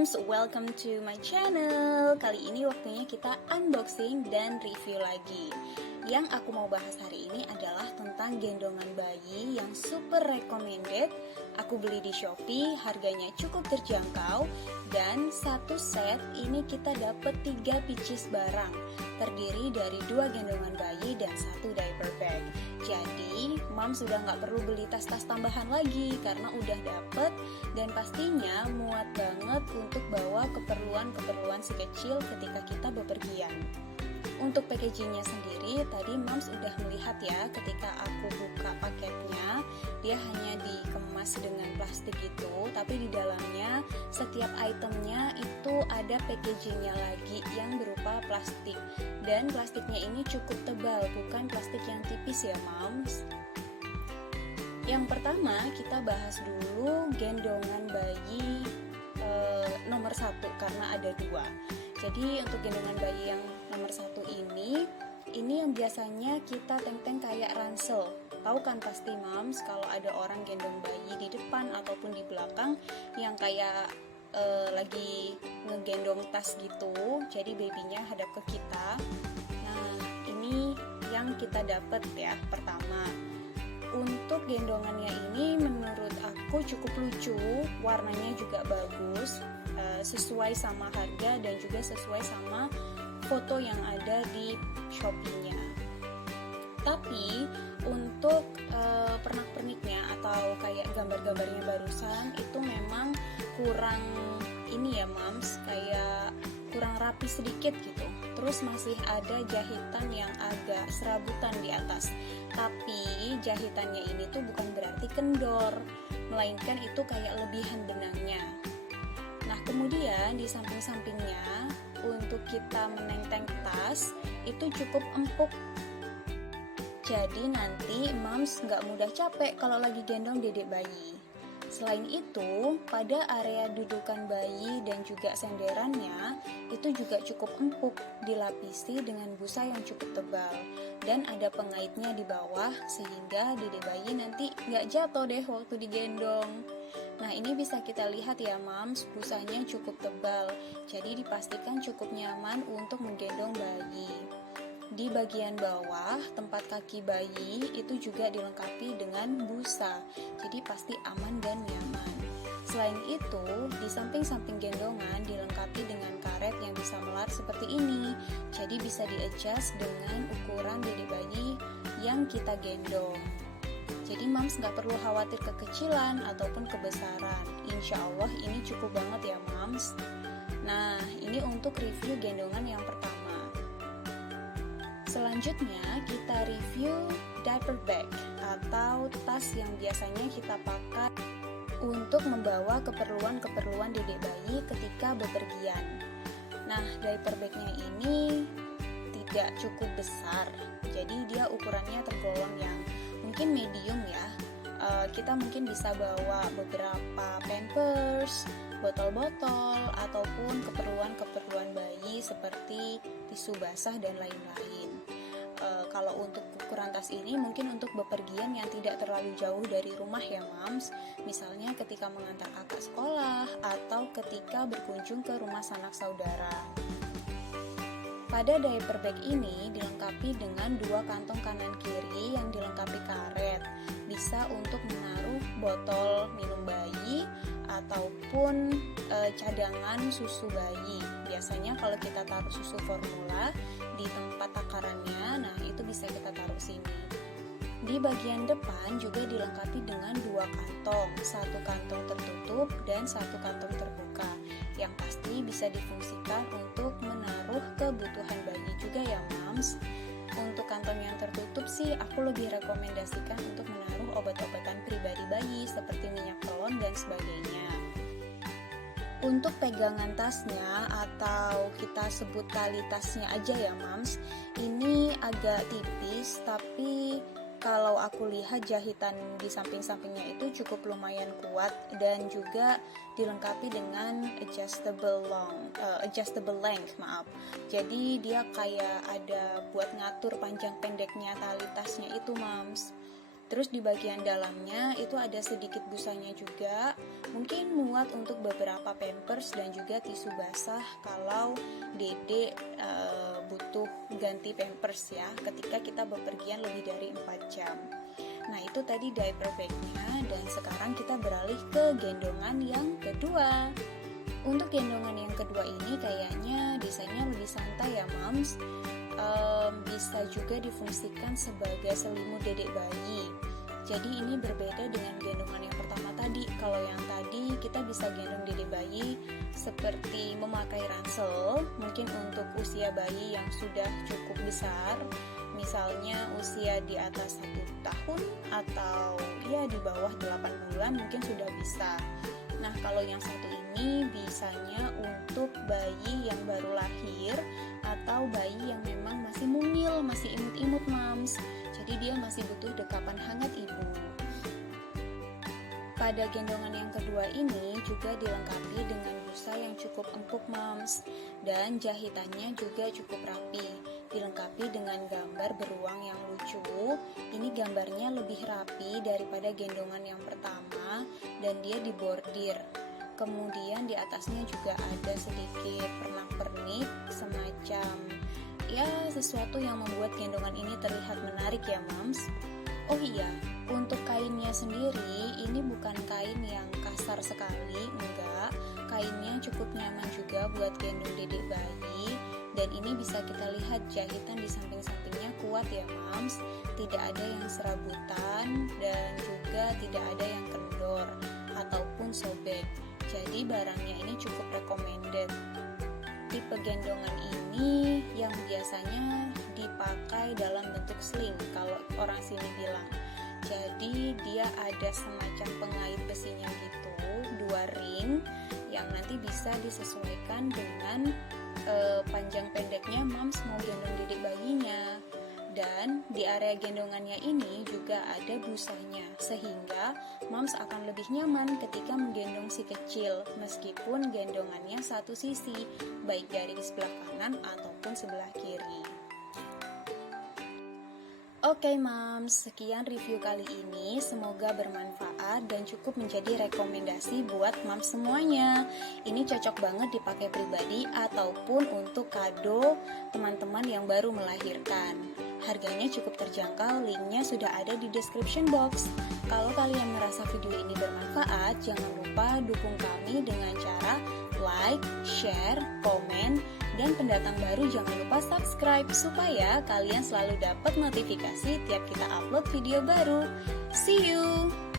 moms, welcome to my channel. Kali ini waktunya kita unboxing dan review lagi. Yang aku mau bahas hari ini adalah tentang gendongan bayi yang super recommended. Aku beli di Shopee, harganya cukup terjangkau. Dan satu set ini kita dapat 3 pieces barang, terdiri dari 2 gendongan bayi dan 1 diaper bag. Jadi, mom sudah nggak perlu beli tas-tas tambahan lagi karena udah dapet dan pastinya muat banget untuk bawa keperluan-keperluan si kecil ketika kita bepergian. Untuk packagingnya sendiri, tadi moms udah melihat ya ketika aku buka paketnya, dia hanya dikemas dengan plastik gitu, tapi di dalamnya setiap itemnya itu ada packagingnya lagi yang berupa plastik. Dan plastiknya ini cukup tebal, bukan plastik yang tipis ya moms. Yang pertama kita bahas dulu gendongan bayi nomor 1 karena ada 2. Jadi untuk gendongan bayi yang nomor 1 ini yang biasanya kita teng-teng kayak ransel. Tahu kan pasti moms kalau ada orang gendong bayi di depan ataupun di belakang yang kayak lagi ngegendong tas gitu, jadi babynya hadap ke kita. Nah ini yang kita dapat ya pertama. Untuk gendongannya ini menurut aku cukup lucu, warnanya juga bagus, sesuai sama harga dan juga sesuai sama foto yang ada di Shopee-nya. Tapi untuk pernak-perniknya atau kayak gambar-gambarnya barusan itu memang kurang ini ya moms, kayak kurang rapi sedikit gitu. Terus masih ada jahitan yang agak serabutan di atas. Tapi jahitannya ini tuh bukan berarti kendor, melainkan itu kayak lebihan benangnya. Nah kemudian di samping-sampingnya untuk kita menenteng tas itu cukup empuk. Jadi nanti moms nggak mudah capek kalau lagi gendong dedek bayi. Selain itu, pada area dudukan bayi dan juga senderannya itu juga cukup empuk, dilapisi dengan busa yang cukup tebal. Dan ada pengaitnya di bawah sehingga dedek bayi nanti nggak jatuh deh waktu digendong. Nah ini bisa kita lihat ya moms, busanya cukup tebal, jadi dipastikan cukup nyaman untuk menggendong bayi. Di bagian bawah tempat kaki bayi itu juga dilengkapi dengan busa, jadi pasti aman dan nyaman. Selain itu, di samping-samping gendongan dilengkapi dengan karet yang bisa melar seperti ini, jadi bisa di-adjust dengan ukuran dedek bayi yang kita gendong. Jadi moms nggak perlu khawatir kekecilan ataupun kebesaran. Insya Allah ini cukup banget ya moms. Nah ini untuk review gendongan yang pertama. Selanjutnya kita review diaper bag atau tas yang biasanya kita pakai untuk membawa keperluan-keperluan dedek bayi ketika bepergian. Nah diaper bagnya ini tidak cukup besar, jadi dia ukurannya tergolong yang mungkin medium ya. Kita mungkin bisa bawa beberapa pampers, botol-botol, ataupun keperluan-keperluan bayi seperti tisu basah dan lain-lain. Kalau untuk ukuran tas ini mungkin untuk bepergian yang tidak terlalu jauh dari rumah ya moms, misalnya ketika mengantar kakak sekolah atau ketika berkunjung ke rumah sanak saudara. Pada diaper bag ini dilengkapi dengan 2 kantong kanan kiri yang dilengkapi karet, bisa untuk menaruh botol minum bayi ataupun cadangan susu bayi. Biasanya kalau kita taruh susu formula di tempat takarannya, nah itu bisa kita taruh sini. Di bagian depan juga dilengkapi dengan 2 kantong, 1 kantong tertutup dan 1 kantong terbuka, yang pasti bisa difungsikan untuk menaruh kebutuhan bayi juga ya moms. Untuk kantong yang tertutup sih aku lebih rekomendasikan untuk menaruh obat-obatan pribadi bayi seperti minyak telon dan sebagainya. Untuk pegangan tasnya atau kita sebut tali tasnya aja ya moms, ini agak tipis tapi kalau aku lihat jahitan di samping-sampingnya itu cukup lumayan kuat dan juga dilengkapi dengan adjustable length, Jadi dia kayak ada buat ngatur panjang pendeknya tali tasnya itu moms. Terus di bagian dalamnya itu ada sedikit busanya juga, mungkin muat untuk beberapa pampers dan juga tisu basah kalau Dede butuh ganti pampers ya ketika kita bepergian lebih dari 4 jam. Nah itu tadi diaper bagnya, dan sekarang kita beralih ke gendongan yang kedua. Untuk gendongan yang kedua ini kayaknya desainnya lebih santai ya moms. Bisa juga difungsikan sebagai selimut dedek bayi. Jadi ini berbeda dengan gendongan yang pertama tadi. Kalau yang tadi kita bisa gendong dedek bayi seperti memakai ransel, mungkin untuk usia bayi yang sudah cukup besar, misalnya usia di atas 1 tahun atau ya di bawah 8 bulan mungkin sudah bisa. Nah kalau yang satu ini bisanya untuk bayi yang baru lahir atau bayi yang memang masih mungil, masih imut-imut moms. Jadi dia masih butuh dekapan hangat ibu. Pada gendongan yang kedua ini juga dilengkapi dengan busa yang cukup empuk moms, dan jahitannya juga cukup rapi. Dilengkapi dengan gambar beruang yang lucu. Ini gambarnya lebih rapi daripada gendongan yang pertama, dan dia dibordir. Kemudian di atasnya juga ada sedikit pernak-pernik semacam ya sesuatu yang membuat gendongan ini terlihat menarik ya moms. Oh iya, untuk kainnya sendiri ini bukan kain yang kasar sekali, enggak. Kainnya cukup nyaman juga buat gendong dedek bayi, dan ini bisa kita lihat jahitan di samping-sampingnya kuat ya moms. Tidak ada yang serabutan dan juga tidak ada yang kendor ataupun sobek. Jadi barangnya ini cukup recommended. Tipe gendongan ini yang biasanya dipakai dalam bentuk sling kalau orang sini bilang. Jadi dia ada semacam pengait besinya gitu, 2 ring yang nanti bisa disesuaikan dengan panjang pendeknya moms mau gendong dedek bayinya. Dan di area gendongannya ini juga ada busanya, sehingga moms akan lebih nyaman ketika menggendong si kecil meskipun gendongannya satu sisi, baik dari sebelah kanan ataupun sebelah kiri. Oke moms, sekian review kali ini, semoga bermanfaat dan cukup menjadi rekomendasi buat moms semuanya. Ini cocok banget dipakai pribadi ataupun untuk kado teman-teman yang baru melahirkan. Harganya cukup terjangkau, linknya sudah ada di description box. Kalau kalian merasa video ini bermanfaat, jangan lupa dukung kami dengan cara like, share, komen, dan pendatang baru jangan lupa subscribe supaya kalian selalu dapat notifikasi tiap kita upload video baru. See you!